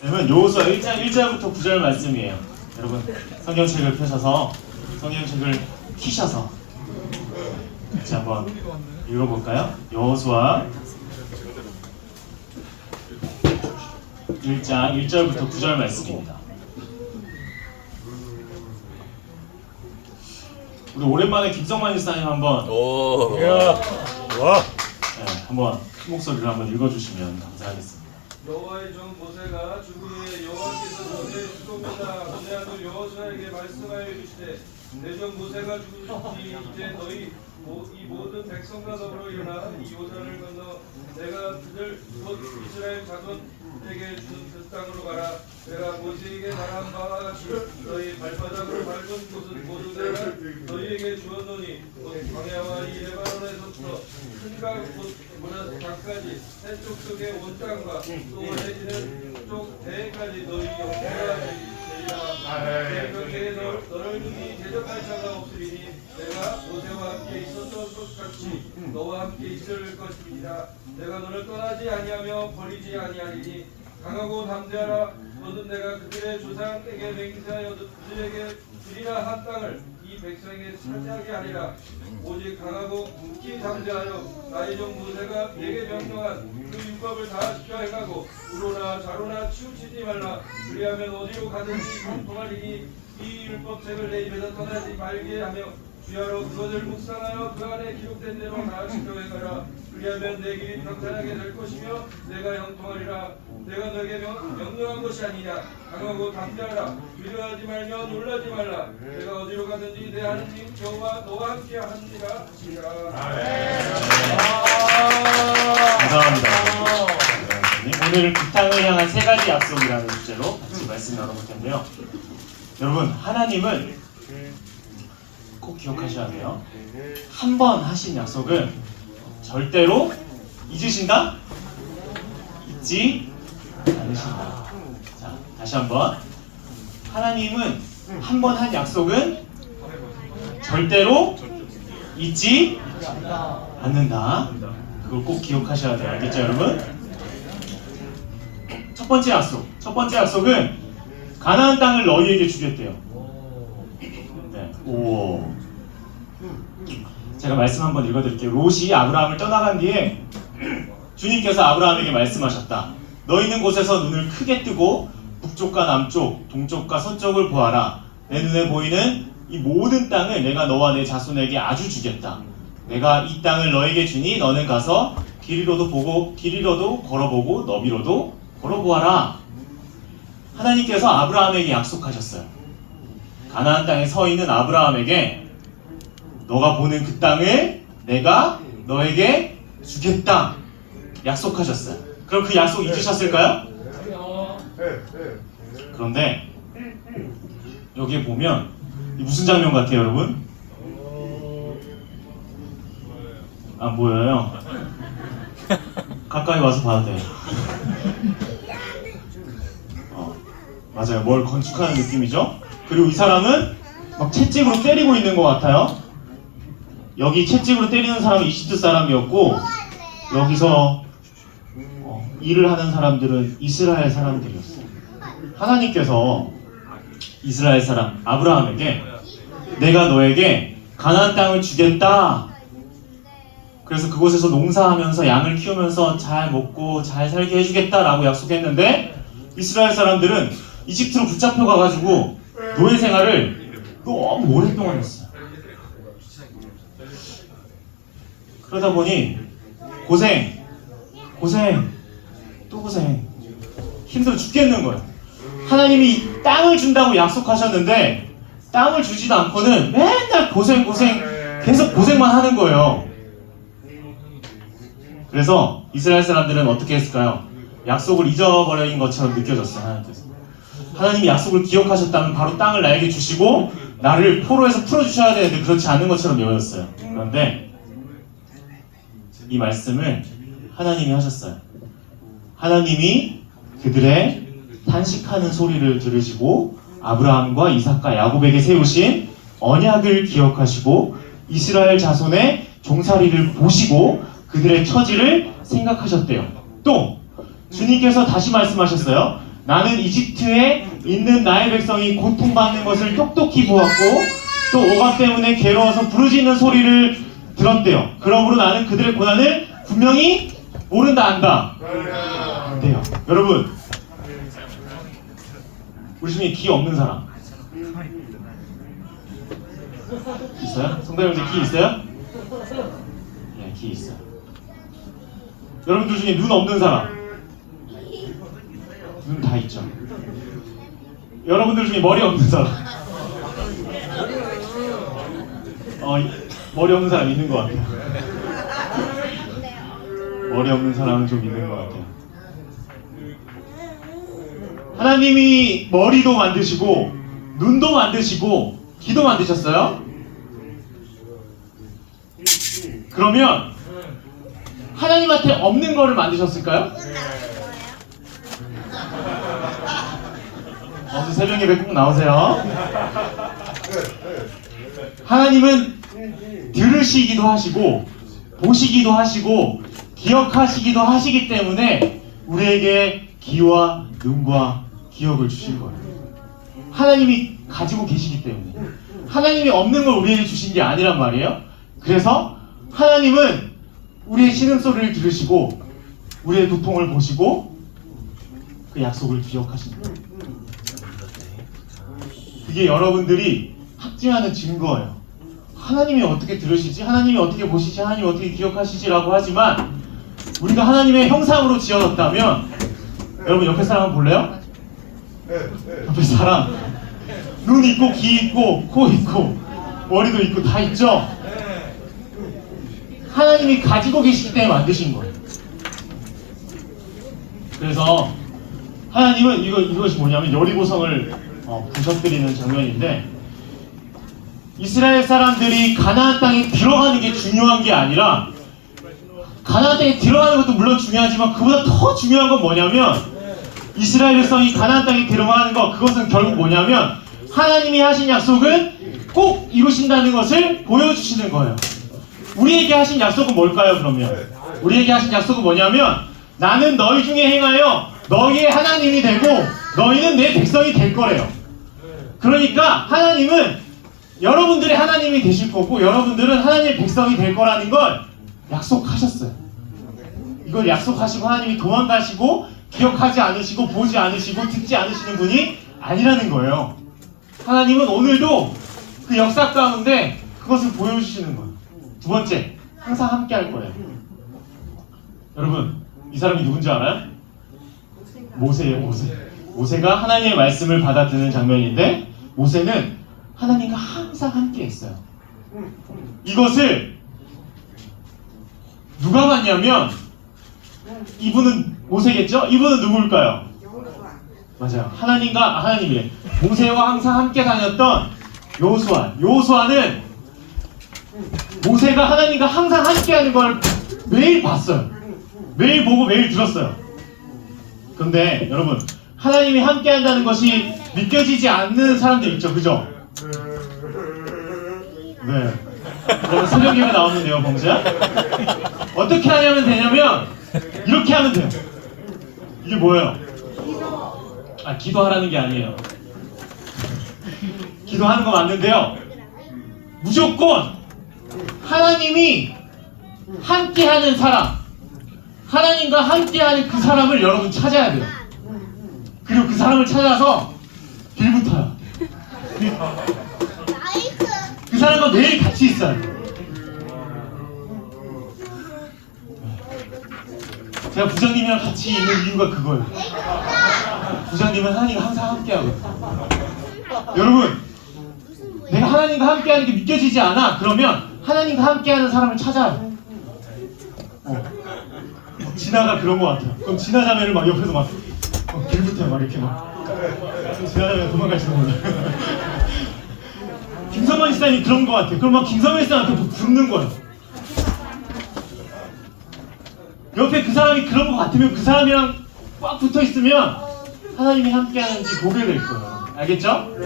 그러면 요호수아 1장 1절부터 9절 말씀이에요. 여러분 성경책을 펴셔서 성경책을 키셔서 같이 한번 읽어볼까요? 여호수아 1장 1절부터 9절 말씀입니다. 우리 오랜만에 김성만 일사님 한번 오. 와. 네, 한번 목소리를 한번 읽어주시면 감사하겠습니다. 여호와의 종 모세가 죽으에 여호와께서 모세의 수도보다 모세 아들 여호수아에게 말씀하여 이르시되 내 종 모세가 죽으셨지 이제 너희 모- 이 모든 백성과 더불어 일어나 이 요단을 건너 내가 그들 곧 이스라엘 자손에게 준그 땅으로 가라. 내가 모세에게 말한 바와 같이 너희 발바닥으로 밟은 곳은 모두 내가 너희에게 주었노니 곧 광야와 이 레바논에서부터 큰강곧 문화강까지 세쪽 속의 온 땅과 또 해지는 쪽 대해까지 너희 그렇게 너, 너를 능히 대적할 자가 없으리니 내가 모세와 함께 있었던 것 같이 너와 함께 있을 것이니라 내가 너를 떠나지 아니하며 버리지 아니하리니 강하고 담대하라. 너는 내가 그들의 조상에게 맹세하여 그들에게 주리라 한 땅을 이 백성에게 차지하게 하리라 오직 강하고 굳게 담대하여 나의 종 모세가 내게 명령한 그 율법을 다 지켜 행하고 우로나 자로나 치우치지 말라. 그리하면 어디로 가든지 통통하리니 이 율법책을 내 입에서 떠나지 말게 하며 주야로 그것을 묵상하여 그 안에 기록된 대로 다 지켜 행하라. 그리하면 내 길이 평탄하게 될 것이며 내가 형통하리라. 내가 너에게 명, 명령한 것이 아니냐. 강하고 담대하라. 두려워하지 말며 놀라지 말라. 내가 어디로 가든지 내 하느님 여호와 너와 함께 하느니라 감사합니다. 네, 오늘 그 땅을 향한 세 가지 약속이라는 주제로 같이 말씀 나눠볼 텐데요. 여러분 하나님은 꼭 기억하셔야 돼요. 한 번 하신 약속은 절대로 잊으신다? 잊지 않으신다. 자, 다시 한번. 하나님은 한 번 한 약속은 절대로 잊지 않는다. 그걸 꼭 기억하셔야 돼요. 알겠죠, 여러분? 첫 번째 약속. 첫 번째 약속은 가나안 땅을 너희에게 주겠대요. 네. 오. 제가 말씀 한번 읽어드릴게요. 롯이 아브라함을 떠나간 뒤에 주님께서 아브라함에게 말씀하셨다. 너 있는 곳에서 눈을 크게 뜨고 북쪽과 남쪽, 동쪽과 서쪽을 보아라. 내 눈에 보이는 이 모든 땅을 내가 너와 내 자손에게 아주 주겠다. 내가 이 땅을 너에게 주니 너는 가서 길이로도 보고 길이로도 걸어보고 너비로도 걸어보아라. 하나님께서 아브라함에게 약속하셨어요. 가나안 땅에 서 있는 아브라함에게 너가 보는 그 땅을 내가 너에게 주겠다. 약속하셨어요. 그럼 그 약속 잊으셨을까요? 그런데 여기에 보면 이 무슨 장면 같아요, 여러분? 안 보여요. 가까이 와서 봐도 돼요. 어, 맞아요. 뭘 건축하는 느낌이죠? 그리고 이 사람은 막 채찍으로 때리고 있는 것 같아요. 여기 채찍으로 때리는 사람은 이집트 사람이었고 여기서 어, 일을 하는 사람들은 이스라엘 사람들이었어요. 하나님께서 이스라엘 사람 아브라함에게 내가 너에게 가나안 땅을 주겠다. 그래서 그곳에서 농사하면서 양을 키우면서 잘 먹고 잘 살게 해주겠다라고 약속했는데 이스라엘 사람들은 이집트로 붙잡혀 가가지고 노예 생활을 너무 오랫동안 했어요. 그러다 보니 고생, 고생, 또 고생, 힘들어 죽겠는 거예요. 하나님이 이 땅을 준다고 약속하셨는데 땅을 주지도 않고는 맨날 고생, 고생, 계속 고생만 하는 거예요. 그래서 이스라엘 사람들은 어떻게 했을까요? 약속을 잊어버린 것처럼 느껴졌어요. 하나님께서. 하나님이 약속을 기억하셨다면 바로 땅을 나에게 주시고 나를 포로에서 풀어주셔야 되는데 그렇지 않은 것처럼 여겼어요. 그런데 이 말씀을 하나님이 하셨어요. 하나님이 그들의 탄식하는 소리를 들으시고 아브라함과 이삭과 야곱에게 세우신 언약을 기억하시고 이스라엘 자손의 종살이를 보시고 그들의 처지를 생각하셨대요. 또 주님께서 다시 말씀하셨어요. 나는 이집트에 있는 나의 백성이 고통받는 것을 똑똑히 보았고 또 오감 때문에 괴로워서 부르짖는 소리를 들었대요. 그러므로 나는 그들의 고난을 분명히 모른다 안다. 안 돼요. 여러분 우리 중에 기 없는 사람 있어요? 성도님들 기 있어요? 네, 기 있어요. 여러분들 중에 눈 없는 사람 눈 다 있죠. 여러분들 중에 머리 없는 사람 어, 이- 머리 없는 사람 있는 것 같아요. 머리 없는 사람은 좀 있는 것 같아요. 하나님이 머리도 만드시고 눈도 만드시고 귀도 만드셨어요? 그러면 하나님한테 없는 거를 만드셨을까요? 어서 새벽 예배 꼭 나오세요. 하나님은 들으시기도 하시고 보시기도 하시고 기억하시기도 하시기 때문에 우리에게 귀와 눈과 기억을 주실 거예요. 하나님이 가지고 계시기 때문에 하나님이 없는 걸 우리에게 주신 게 아니란 말이에요. 그래서 하나님은 우리의 신음소리를 들으시고 우리의 고통을 보시고 그 약속을 거예요. 그게 여러분들이 확증하는 증거예요. 하나님이 어떻게 들으시지? 하나님이 어떻게 보시지? 하나님이 어떻게 기억하시지라고 하지만 우리가 하나님의 형상으로 지어졌다면 여러분 옆에 사람 볼래요? 옆에 사람 눈 있고 귀 있고 코 있고 머리도 있고 다 있죠? 하나님이 가지고 계시기 때문에 만드신 거예요. 그래서 하나님은 이거 이것이 뭐냐면 여리고성을 어, 부셔뜨리는 장면인데 이스라엘 사람들이 가나안 땅에 들어가는 게 중요한 게 아니라 가나안 땅에 들어가는 것도 물론 중요하지만 그보다 더 중요한 건 뭐냐면 이스라엘 백성이 가나안 땅에 들어가는 것 그것은 결국 뭐냐면 하나님이 하신 약속은 꼭 이루신다는 것을 보여주시는 거예요. 우리에게 하신 약속은 뭘까요? 그러면 우리에게 하신 약속은 뭐냐면 나는 너희 중에 행하여 너희의 하나님이 되고 너희는 내 백성이 될 거래요. 그러니까 하나님은 여러분들의 하나님이 되실 거고 여러분들은 하나님의 백성이 될 거라는 걸 약속하셨어요. 이걸 약속하시고 하나님이 도망가시고 기억하지 않으시고 보지 않으시고 듣지 않으시는 분이 아니라는 거예요. 하나님은 오늘도 그 역사 가운데 그것을 보여주시는 거예요. 두 번째, 항상 함께 할 거예요. 여러분, 이 사람이 누군지 알아요? 모세예요, 모세. 모세가 하나님의 말씀을 받아드는 장면인데 모세는 하나님과 항상 함께 했어요. 이것을 누가 봤냐면 이분은 모세겠죠? 이분은 누구일까요? 맞아요. 하나님과 아, 하나님이래. 모세와 항상 함께 다녔던 요수아. 요수아는 모세가 하나님과 항상 함께하는 걸 매일 봤어요. 매일 보고 매일 들었어요. 그런데 여러분 하나님이 함께한다는 것이 믿겨지지 않는 사람들 있죠, 그죠? 네. 그러면 새벽 예배 나오는데요, 범수야? 어떻게 하냐면 되냐면 이렇게 하면 돼요. 이게 뭐예요? 아, 기도하라는 게 아니에요. 기도하는 거 맞는데요. 무조건 하나님이 함께하는 사람, 하나님과 함께하는 그 사람을 여러분 찾아야 돼요. 그리고 그 사람을 찾아서 빌붙어요. 그 사람과 매일 같이 있어요. 제가 부장님이랑 같이 있는 이유가 그거예요. 부장님은 하나님과 항상 함께하고. 여러분, 내가 하나님과 함께하는 게 믿겨지지 않아? 그러면 하나님과 함께하는 사람을 찾아요. 어. 어, 진아가 그런 것 같아요. 그럼 진아 자매를 막 옆에서 막 어, 길부터 막 이렇게 막 자매가 도망갈지도 몰라. 김성만 시장이 그런 것 같아요. 그럼 막 김성만 시장한테 붙는 거예요. 옆에 그 사람이 그런 것 같으면 그 사람이랑 꽉 붙어 있으면 하나님이 함께하는지 보게 될 거예요. 알겠죠?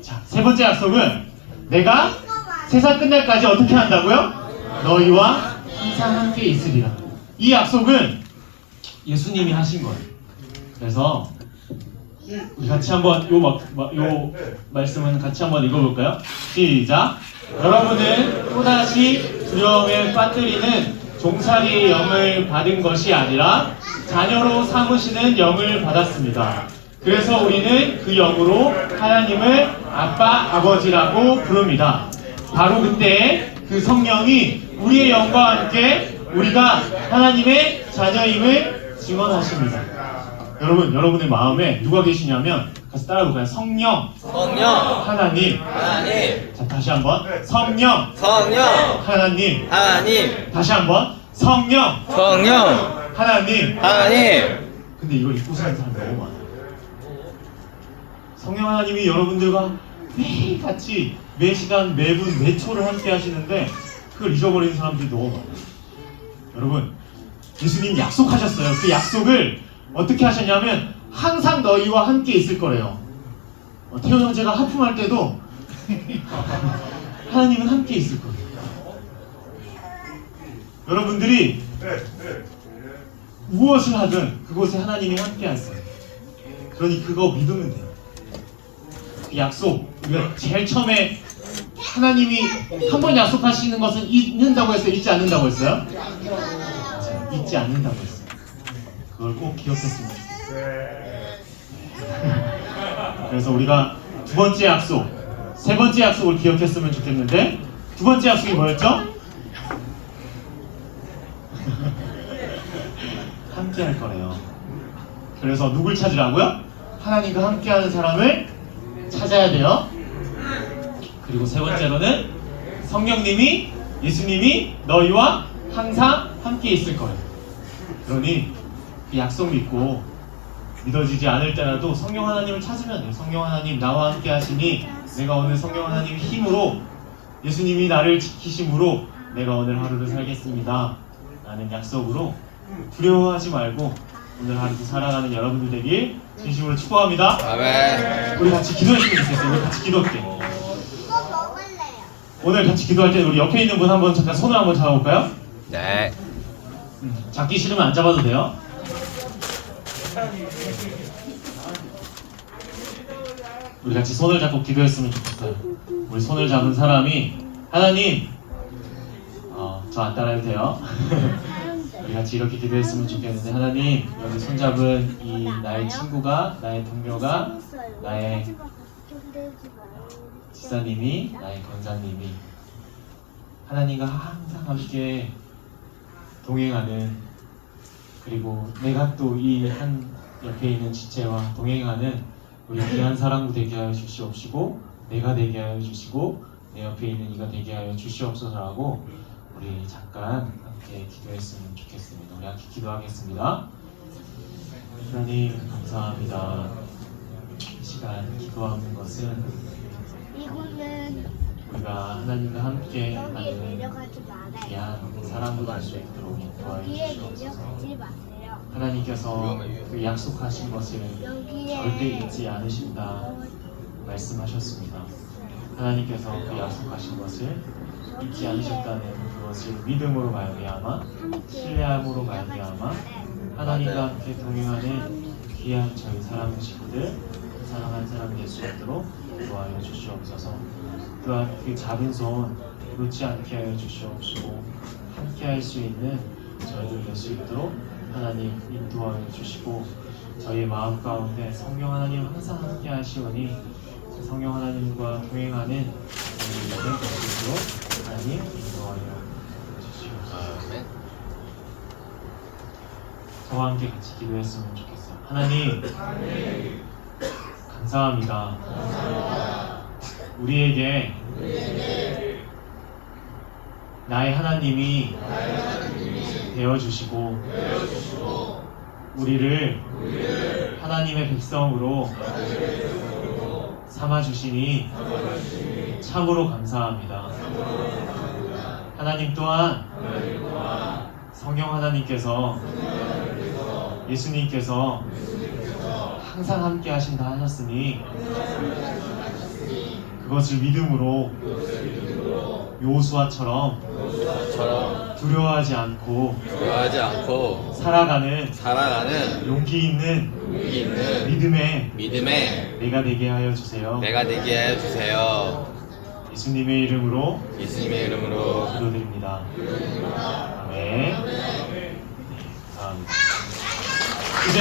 자, 세 번째 약속은 내가 세상 끝날까지 어떻게 한다고요? 너희와 항상 함께 있으리라. 이 약속은 예수님이 하신 거예요. 그래서 같이 한번 요, 막, 막- 요 말씀은 같이 한번 읽어볼까요? 시작. 여러분은 또다시 두려움에 빠뜨리는 종살이의 영을 받은 것이 아니라 자녀로 삼으시는 영을 받았습니다. 그래서 우리는 그 영으로 하나님을 아빠, 아버지라고 부릅니다. 바로 그때 그 성령이 우리의 영과 함께 우리가 하나님의 자녀임을 증언하십니다. 여러분, 여러분의 마음에 누가 계시냐면 같이 따라해볼까요? 성령, 성령 하나님. 하나님 자, 다시 한번. 성령, 성령 하나님. 하나님 다시 한번. 성령, 성령 하나님. 하나님 근데 이걸 잊고 사는 사람 너무 많아요. 성령 하나님이 여러분들과 매일 같이 매 시간, 매분, 매 초를 함께 하시는데 그걸 잊어버리는 사람들이 너무 많아요. 여러분, 예수님 약속하셨어요. 그 약속을 어떻게 하셨냐면 항상 너희와 함께 있을 거래요. 어, 태호 형제가 하품할 때도 하나님은 함께 있을 거예요. 여러분들이 무엇을 하든 그곳에 하나님이 함께 하세요. 그러니 그거 믿으면 돼요. 그 약속 우리가 제일 처음에 하나님이 한 번 약속하시는 것은 잊는다고 했어요. 잊지 않는다고 했어요. 잊지 않는다고 했어요. 그걸 꼭 기억했으면 좋겠어요. 그래서 우리가 두 번째 약속, 세 번째 약속을 기억했으면 좋겠는데 두 번째 약속이 뭐였죠? 함께 할 거래요. 그래서 누굴 찾으라고요? 하나님과 함께하는 사람을 찾아야 돼요. 그리고 세 번째로는 성령님이 예수님이 너희와 항상 함께 있을 거예요. 그러니 그 약속 믿고 믿어지지 않을 때라도 성령 하나님을 찾으면 돼요. 성령 하나님 나와 함께 하시니 내가 오늘 성령 하나님의 힘으로 예수님이 나를 지키심으로 내가 오늘 하루를 살겠습니다. 라는 약속으로 두려워하지 말고 오늘 하루도 살아가는 여러분들 되길 진심으로 축복합니다. 아멘 우리 같이 기도했으면 좋겠어요. 우리 같이 기도할게. 이거 먹을래요. 오늘 같이 기도할 때 우리 옆에 있는 분 한번 잠깐 손을 한번 잡아볼까요? 네 음, 잡기 싫으면 안 잡아도 돼요. 우리 같이 손을 잡고 기도했으면 좋겠어요. 우리 손을 잡은 사람이 하나님, 어, 저 안 따라해도 돼요. 우리 같이 이렇게 기도했으면 좋겠는데 하나님 여기 손잡은 이 나의 친구가 나의 동료가 나의 집사님이 나의 권사님이 하나님과 항상 함께 동행하는 그리고 내가 또 이 한 옆에 있는 지체와 동행하는 우리 귀한 사랑도 되게 하여 주시옵시고 내가 되게 하여 주시고 내 옆에 있는 이가 되게 하여 주시옵소서라고 우리 잠깐 함께 기도했으면 좋겠습니다. 우리 함께 기도하겠습니다. 하나님 감사합니다. 이 시간 기도하는 것은 우리가 하나님과 함께 여기 하는 내려가지 말아요. 갈수 있도록 도와주시옵소서. 여기에 내려가지 마세요. 하나님께서 그 약속하신 것을 여기에 절대 잊지 않으신다 말씀하셨습니다. 하나님께서 그 약속하신 것을 잊지 않으셨다는 그것을 믿음으로 말미암아 신뢰함으로 말미암아 하나님과 함께 동행하는 귀한 저희 사랑하는 친구들 사랑한 사람 될 수 있도록 도와여 주시옵소서. 또한 그 작은 손 놓지 않게 하여 주시옵시고 함께 할 수 있는 저희들 될 수 있도록 하나님 인도하여 주시고 저희 마음 가운데 성령 하나님 항상 함께 하시오니 그 성령 하나님과 동행하는 저희 인생 될수 있도록 하나님 인도하여 주시옵소서. 저와 함께 같이 기도했으면 좋겠어요. 하나님, 감사합니다. 우리에게 나의 하나님이 되어주시고 우리를 하나님의 백성으로 삼아주시니 참으로 감사합니다. 하나님 또한 성령 하나님께서 예수님께서 항상 함께 하신다 하셨으니 그것을 믿음으로 요수아처럼 두려워하지 않고 두려워하지 않고 살아가는 살아가는 용기 있는 용기 있는 믿음의 믿음의 내가 되게 하여 주세요. 내가 되게 해 주세요. 예수님의 이름으로 예수님의 이름으로 기도드립니다.